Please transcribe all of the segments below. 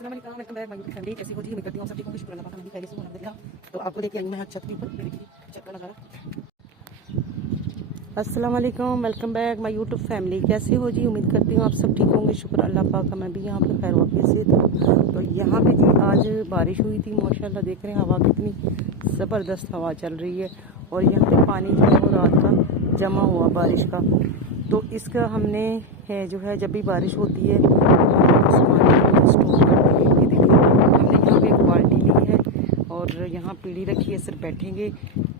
अस्सलाम वालेकुम, welcome back my YouTube family. कैसी हो जी? उम्मीद करती हूँ सब ठीक होंगे। शुक्र अल्लाह का, मैं भी खैरियत से हूँ अल्हम्दुलिल्लाह। तो आपको लेके आई मैं छत के ऊपर, देखिए छत का नज़ारा। अस्सलाम वालेकुम, welcome back my YouTube family. कैसी हो जी? उम्मीद करती हूँ आप सब ठीक होंगे। शुक्र अल्लाह पाक का, मैं भी यहाँ पे खैर वाक़ियत से थी। तो यहाँ पे जी आज बारिश हुई थी माशाल्लाह। देख रहे हैं हवा कितनी ज़बरदस्त हवा चल रही है। और यहाँ पे पानी जो है वो रात का जमा हुआ बारिश का। तो इसका हमने जो है जब भी बारिश होती है तो हम इस पानी को स्टोर करते हैं। ये देखिए हमने यहाँ पे एक बाल्टी ली है और यहाँ पीढ़ी रखी है, सिर्फ बैठेंगे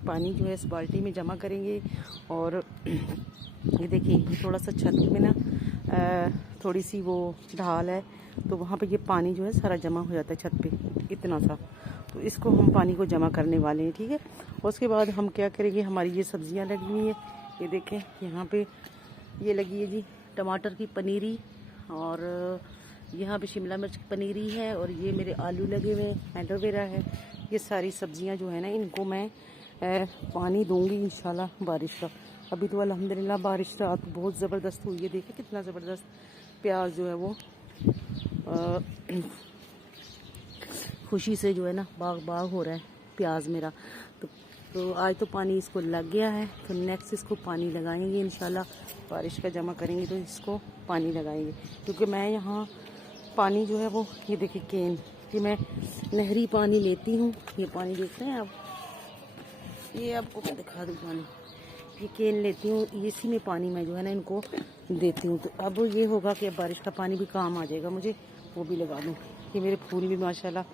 पानी जो है इस बाल्टी में जमा करेंगे। और ये देखिए थोड़ा सा छत में ना थोड़ी सी वो ढाल है, तो वहाँ पे ये पानी जो है सारा जमा हो जाता है छत पे इतना सा। तो इसको हम पानी को जमा करने वाले हैं, ठीक है। उसके बाद हम क्या करेंगे, हमारी ये सब्जियां लगी हुई है, ये देखें यहाँ पे ये लगी है जी टमाटर की पनीरी, और यहाँ पे शिमला मिर्च की पनीरी है, और ये मेरे आलू लगे हुए हैं, एलोवेरा है। ये सारी सब्जियां जो है ना इनको मैं पानी दूंगी इंशाल्लाह बारिश का। अभी तो अल्हम्दुलिल्लाह बारिश रात बहुत ज़बरदस्त हुई है। देखिए कितना ज़बरदस्त प्याज जो है वो खुशी से जो है ना बाग बाग हो रहा है प्याज मेरा। तो आज तो पानी इसको लग गया है, तो नेक्स्ट इसको पानी लगाएंगे इंशाल्लाह। बारिश का जमा करेंगे तो इसको पानी लगाएंगे, क्योंकि मैं यहाँ पानी जो है वो ये देखिए केन कि मैं नहरी पानी लेती हूँ। ये पानी देख रहे हैं आप, ये आपको मैं दिखा दूँ पानी, ये केन लेती हूँ, इसी में पानी मैं जो है ना इनको देती हूँ। तो अब ये होगा कि अब बारिश का पानी भी काम आ जाएगा मुझे, वो भी लगा दूँ। ये मेरे फूल भी माशाल्लाह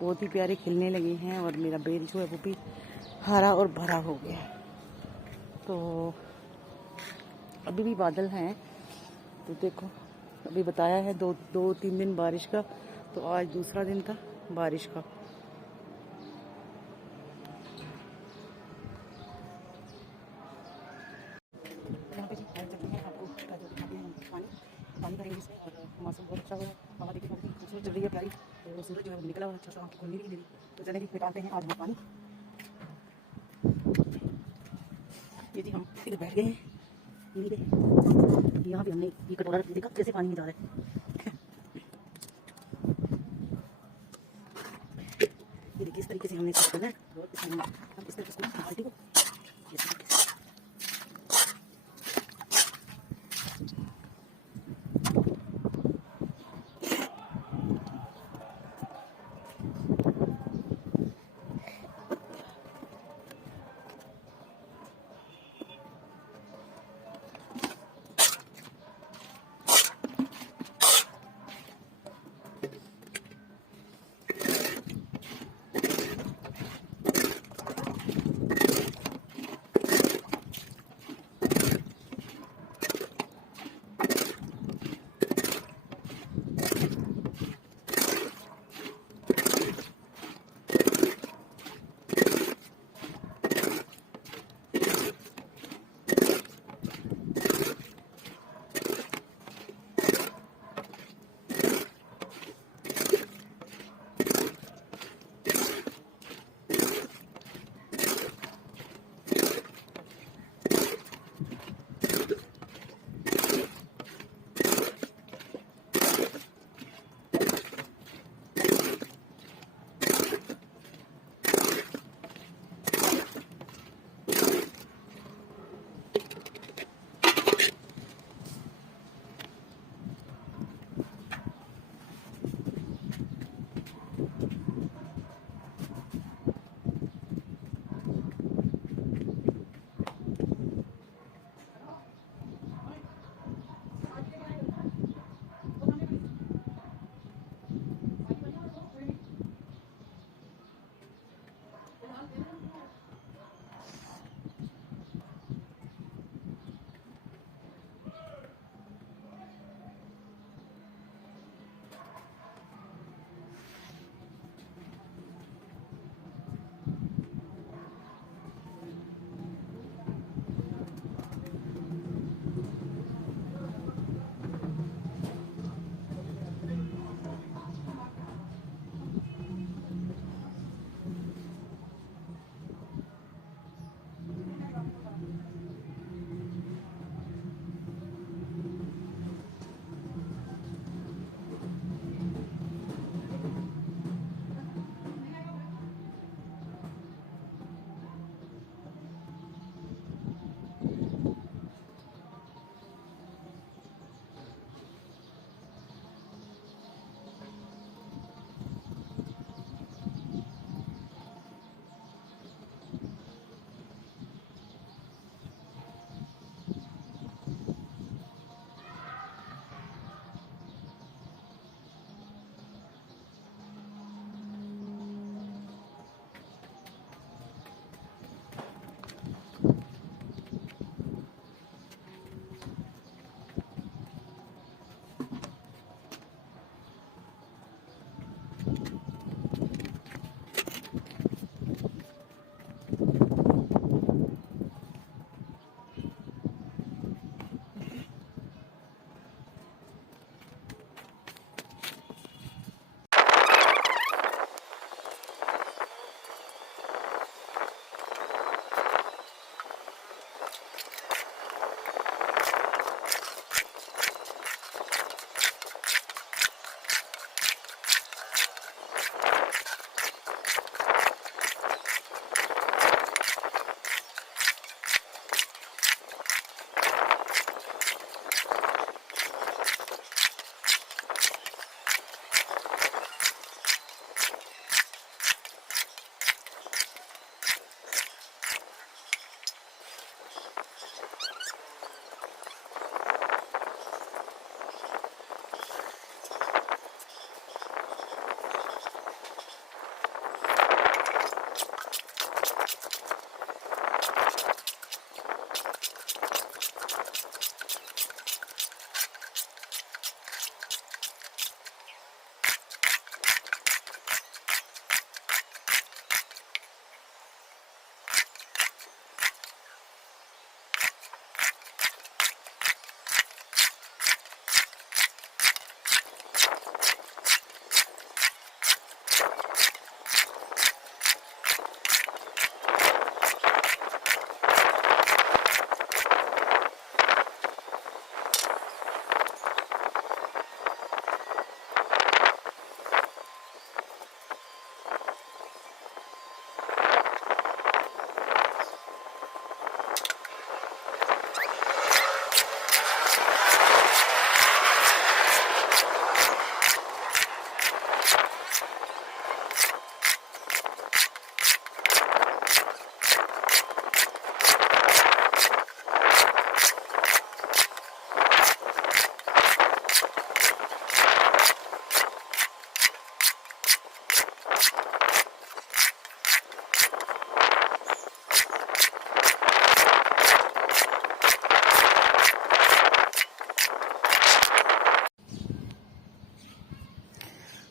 बहुत ही प्यारे खिलने लगे हैं, और मेरा बेल जो है वो भी हरा और भरा हो गया है। तो अभी भी बादल हैं, तो देखो अभी बताया है दो तीन दिन बारिश का, तो आज दूसरा दिन था बारिश का। यहाँ पे जी चलते हैं, आपको पानी भरेंगे इसमें, और मौसम बहुत अच्छा है। हवा देखिए बहुत ही खूबसूरत चल रही है, प्यारी। तो सूरज जो है वो निकला हुआ है, अच्छा सा आँखें खुल नहीं रही। तो चलें जी निकालते हैं आज हम पानी। ये जी हम इधर बैठ गए हैं, यहाँ पे हमने ये कटोरा रख देखा कैसे पानी में जा रहा है। ये देखिए इस तरीके से हमने इसको करना है, और इसमें हम इस तरीके से बाल्टी को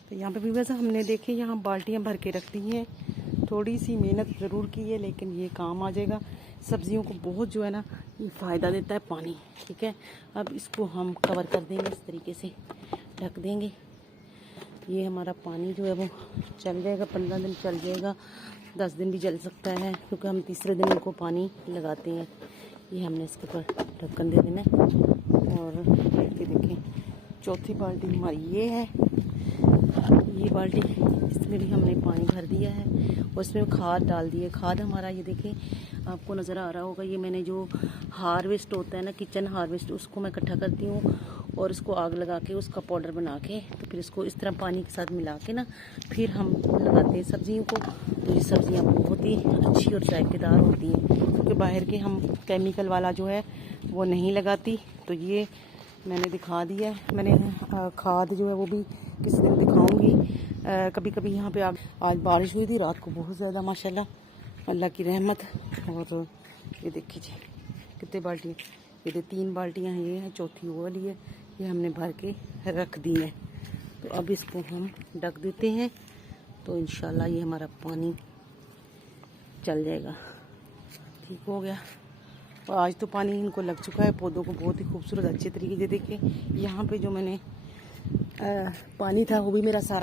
तो यहाँ पे भी वैसे हमने देखे यहाँ बाल्टियाँ भर के रख दी हैं। थोड़ी सी मेहनत ज़रूर की है लेकिन ये काम आ जाएगा। सब्जियों को बहुत जो है ना ये फ़ायदा देता है पानी। ठीक है, अब इसको हम कवर कर देंगे, इस तरीके से ढक देंगे। ये हमारा पानी जो है वो चल जाएगा, 15 दिन चल जाएगा, 10 दिन भी चल सकता है, क्योंकि हम तीसरे दिन इनको पानी लगाते हैं। ये हमने इसके ऊपर ढक्कन दे देना है। और ये देखें चौथी बाल्टी हमारी ये है। ये बाल्टी, इसमें भी हमने पानी भर दिया है और इसमें खाद डाल दी है। खाद हमारा ये देखें, आपको नज़र आ रहा होगा, ये मैंने जो हार्वेस्ट होता है ना, किचन हार्वेस्ट, उसको मैं इकट्ठा करती हूँ और इसको आग लगा के उसका पाउडर बना के तो फिर इसको इस तरह पानी के साथ मिला के ना फिर हम लगाते हैं सब्जियों को। तो ये सब्जियाँ बहुत ही अच्छी और जायकेदार होती हैं, क्योंकि बाहर के हम केमिकल वाला जो है वो नहीं लगाती। तो ये मैंने दिखा दिया है। मैंने खाद जो है वो भी किसी दिन दिखाऊंगी। कभी कभी यहाँ पे आज बारिश हुई थी रात को बहुत ज़्यादा, माशाल्लाह, अल्लाह की रहमत। और ये देखिए जी कितने बाल्टियाँ, ये 3 बाल्टियाँ हैं, ये है चौथी वो वाली है, ये हमने भर के रख दी है। तो अब इसको हम ढक देते हैं, तो इंशाल्लाह ये हमारा पानी चल जाएगा। ठीक हो गया। और आज तो पानी इनको लग चुका है, पौधों को बहुत ही खूबसूरत अच्छे तरीके से। देखिए यहाँ पे जो मैंने पानी था वो भी मेरा सारा